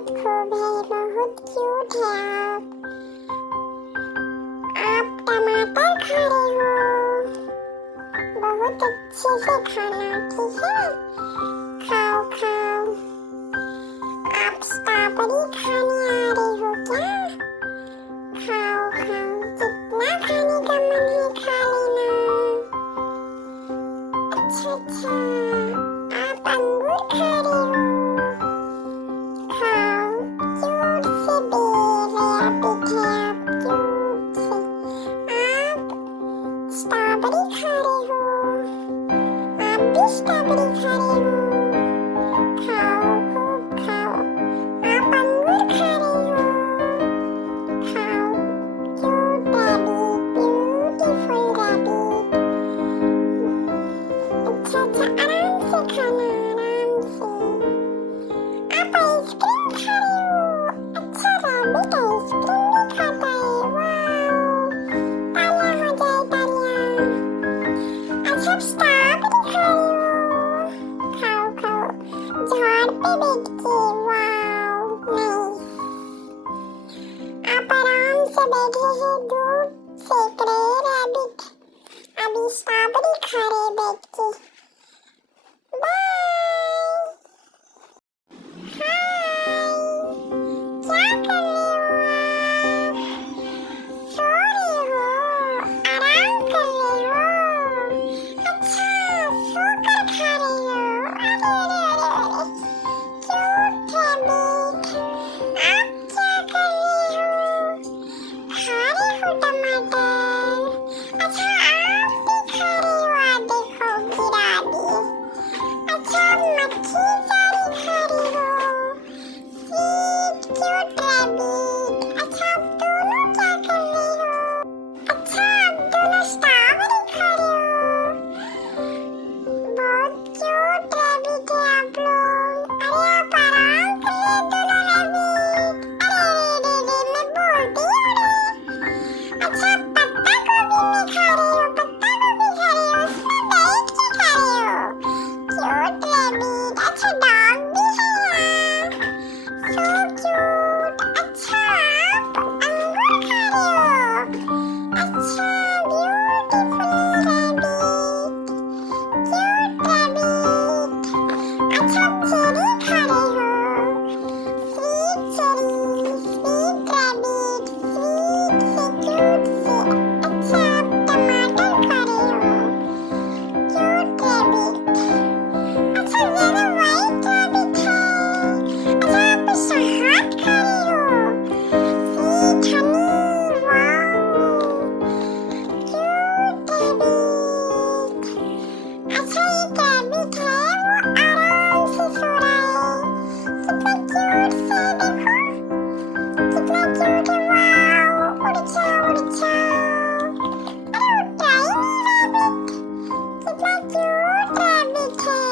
खूब है, बहुत क्यूट है आप टमाटर खा रहे हो, बहुत अच्छे से खाना, ठीक है? खाओ खाओ। आप स्ट्रॉबेरी खाने आ रहे हो क्या? खाओ खाओ, जितना खाने का मन है खा लेना। अच्छा अच्छा, आप अंगूर खा रहे हो, खाओ। क्यूट से रैबिट है आप, क्यूट से। आप स्ट्रॉबेरी खा रहे हो, आप भी स्ट्रॉबेरी खा रहे हो, खाओ खूब खाओ। आप अंगूर खा रहे हो, खाओ। Cute rabbit, beautiful rabbit. अच्छा अच्छा, आराम से खाना, आराम से। आप आइसक्रीम खा रहे हो, अच्छा रैबिट आइसक्रीम भी खाता है, वाओ। तालियां हो जाए, तालियां। अच्छा आप स्ट्रॉबेरी खा रहे हो, खाओ खाओ, झाड़ पे बैठ के, वाओ नाइस। आप आराम से बैठे हैं, धूप सेक रहे रैबिट, अभी स्ट्रॉबेरी खा रहे बैठ के। बाय। हाय, क्या कर रहे हो आप? सो रहे हो, आराम कर रहे हो, अच्छा सोकर खा रहे हो, अरे अरे अरे अरे, क्यूट रैबिट। आप क्या कर रहे हो? खा रहे हो टमाटर, अच्छा आप भी खा रहे हो, देखो गिरा दिए। अच्छा आप मक्खी सारी खा रहे हो, स्वीट क्यूट रैबिट। अच्छा आप दोनों क्या कर रहे हो? अच्छा आप दोनों स्ट्रॉबेरी खा रहे हो, बहुत क्यूट रैबिट है आप लोग। अरे आप आराम कर रहे हो दोनों रैबिट, अरे रे मैं बोलती हूँ रे। अच्छा आप पत्ता गोभी में खा रहे हो, पत्ता गोभी खा रहे हो, उसमें बैठ के खा रहे हो, क्यूट रैबिट। अच्छा डॉग भी है यहाँ, सो क्यूट। अच्छा आप अंगूर खा रहे हो, अच्छा ब्यूटीफुल रैबिट, क्यूट रैबिट। अच्छा आप चेरी खा रहे हो, sweet cherry, sweet rabbit, sweet से क्यूट से। अच्छा आप टमाटर खा रहे हो, क्यूट रैबिट। अच्छा ज़रा वाइट रैबिट है, अच्छा आप शहद खा रहे हो, sweet Honey, wow cute rabbit. अच्छा एक रैबिट है, वो आराम से सो रहा है, कितना क्यूट से, देखो कितना क्यूट है, वाओ। उड़ जाओ उड़ जाओ, अरे उड़ता ही नहीं रैबिट, कितना क्यूट रैबिट है,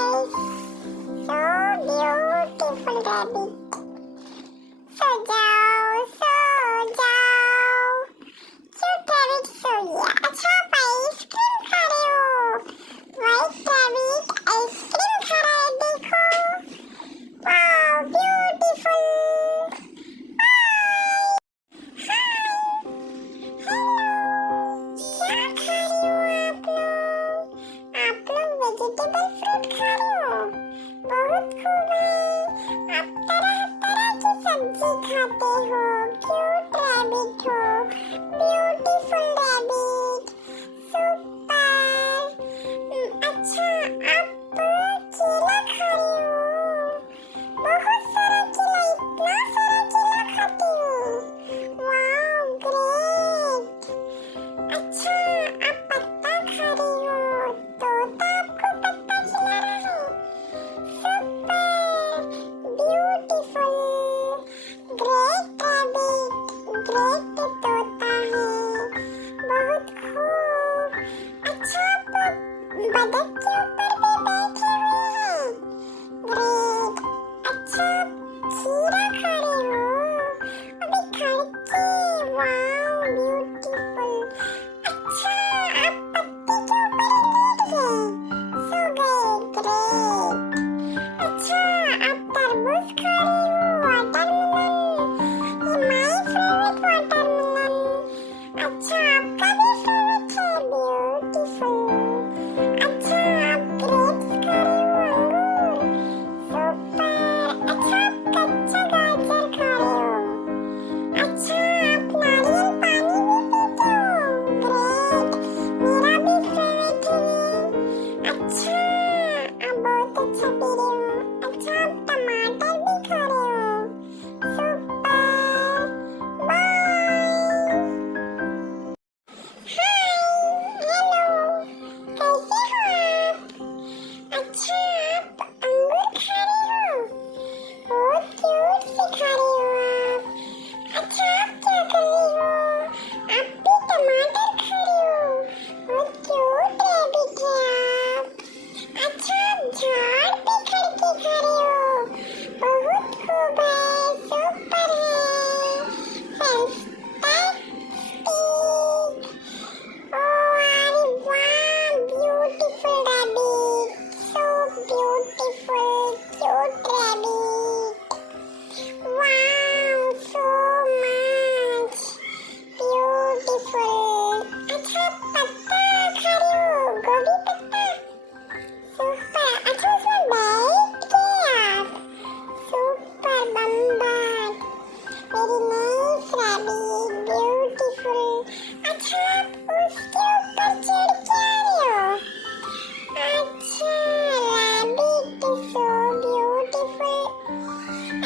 सो ब्यूटीफुल रैबिट। सो जाओ सो जाओ, क्यूट रैबिट सो गया। अच्छा आप आइसक्रीम खा रहे हो, वाइट रैबिट आइसक्रीम खा रहा है, देखो, वाओ ब्यूटीफुल। हाय हाय, हेलो, क्या खा रहे हो आप लोग? आप लोग वेजिटेबल फ्रूट खा रहे हो, बहुत खूब है। आप तरह तरह की सब्जी खाते हो, क्यूट रैबिट हो, ब्यूटीफुल रैबिट, सुपर। अच्छा आप केला खा रहे हो, बहुत सारा केला, इतना सारा केला खाते हो, वाओ ग्रेट। अच्छा आप पत्ता खा रहे हो, तोता आपको पत्ता खिला रहा है, सुपर ब्यूटीफुल ग्रेट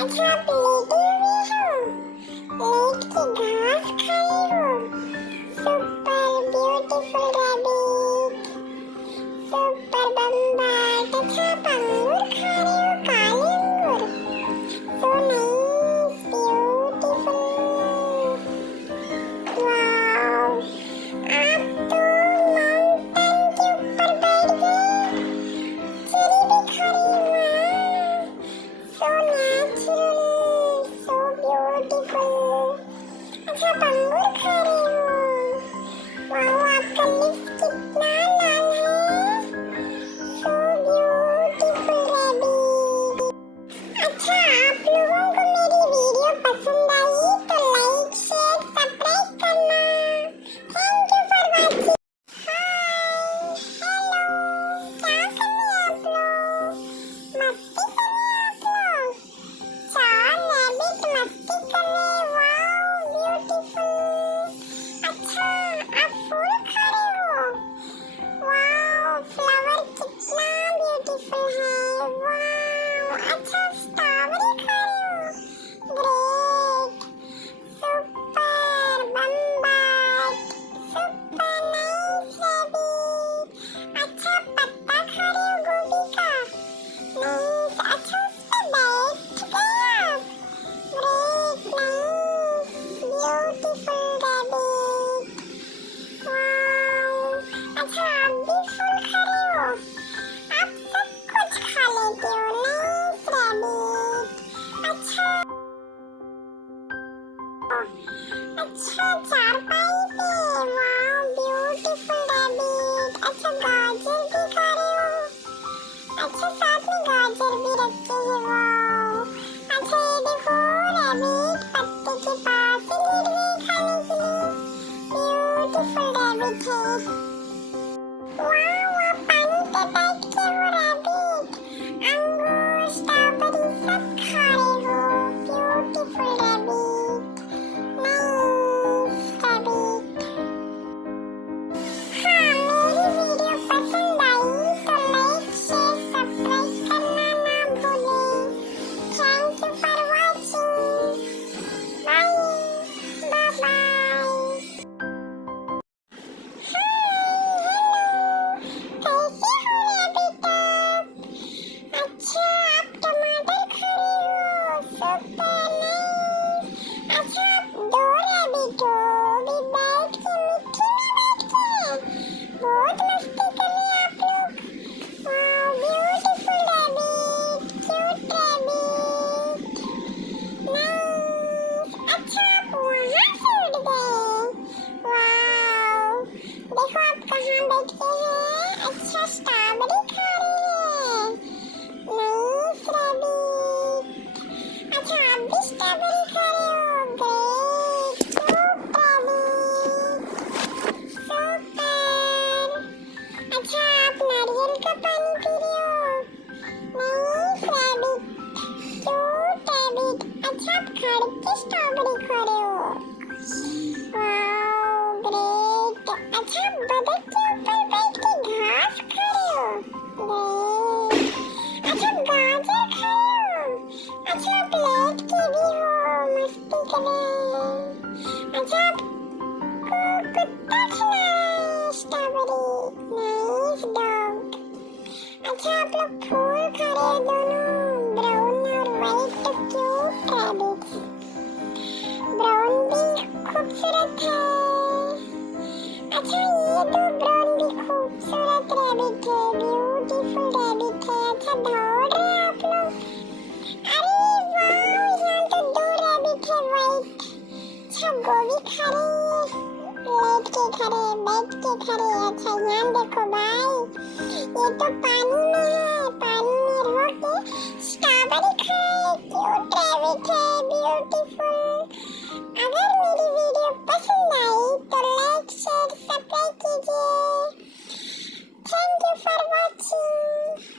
अच्छा आप लेटे हुए हो, लेट के घास खा रहे हो। सुपर ब्यूटीफुल रैबिट, सुपर बम्बाट। अच्छा आप अंगूर खा रहे हो, काले अंगूर। So nice, beautiful. वाओ, आप तो माउंटेन के ऊपर बैठ गए, चेरी भी खा रहे हो। So natural, so beautiful. अच्छा आप अंगूर खा रहे हो। वाओ, आपका लिप्स कितना लाल है। So beautiful rabbit. अच्छा आप लोगों को मेरी वीडियो पसंद आई तो लाइक शेयर सब्सक्राइब करना। Thank you for watching. Hi, hello, क्या कर रहे हैं आप लोग? मस्ती कर रहे हैं आप लोग? चार रैबिट मस्ती कर रहे हैं। Wow, beautiful. अच्छा आप फूल खा रहे हो। वाओ, फ्लावर कितना ब्यूटीफुल है। वाओ, अच्छा स्ट्रॉबेरी खा रहे हो। ग्रेट, सुपर बम्बाट, सुपर नाइस रैबिट। अच्छा पत्ता खा रहे हो गोभी का। नाइस, अच्छा उस पे बैठ गए आप। Great, nice, beautiful rabbit. Wow, अच्छा आप भी फूल खा रहे हो। आप सब कुछ खा लेते हो। Nice rabbit. अच्छा अच्छा चारपाई पे। Wow, beautiful rabbit. अच्छा गाजर भी खा रहे हो। अच्छा साथ में गाजर भी रखे हैं। वाओ, अच्छा ये देखो रैबिट पत्ते के पास ही लेट गए खाने के लिए। ब्यूटीफुल रैबिट है। वाओ, आप पानी पे बैठ के हो रैबिट। अंगूर स्ट्रॉबेरी सब खा रहे हो। Beautiful rabbit, nice rabbit. हाँ, मेरी वीडियो पसंद आई तो लाइक शेयर सब्सक्राइब करना ना भूलें। Thank you for watching. Bye bye bye. कैसे हो रैबिट आप? अच्छा आप टमाटर खा रहे हो। Super nice. अच्छा आप दो रैबिट हो, भी बैठ के मिट्टी में बैठ के हैं। बहुत मस्ती कर रहे हैं आप लोग। Wow, beautiful rabbit, cute rabbit, nice. अच्छा आप वहाँ से उड़ गए। वाओ, देखो आप कहाँ बैठे हैं। अच्छा स्ट्रॉबेरी खा रहे हैं। Nice rabbit. अच्छा आप भी स्ट्रॉबेरी खा रहे हो। Great, cute rabbit, super. अच्छा आप नारियल का पानी पी रहे हो। Nice rabbit, cute rabbit. अच्छा आप खड़ के स्ट्रॉबेरी खा रहे हो। Wow, great. अच्छा आप बतख के ऊपर बैठ के घास खा रहे हो। ग्रेट। अच्छा आप गाजर खा रहे हो। अच्छा आप लेट के भी हो, मस्ती कर रहे हैं। अच्छा आपको कुत्ता खिला रहा है स्ट्रॉबेरी। Nice dog. अच्छा आप लोग फूल खा रहे हो दोनों, ब्राउन और वाइट। तो क्यूट रैबिट्स। ब्राउन भी खूबसूरत है। अच्छा ये तो ब्राउन भी खूबसूरत रैबिट है, ब्यूटीफुल रैबिट है। अच्छा दौड़ रहे हैं आप लोग। अरे वाह, यहाँ तो दो रैबिट है वाइट। अच्छा गोभी खा रहे हैं, लेट के खा रहे हैं, बैठ के खा रहे हैं। अच्छा यहाँ देखो भाई, ये तो पानी में है, पानी में रह के स्ट्रॉबेरी खाए। क्यूट रैबिट है, ब्यूटीफुल। अगर मेरी वीडियो पसंद आई तो लाइक शेयर सब्सक्राइब कीजिए। Thank you for watching.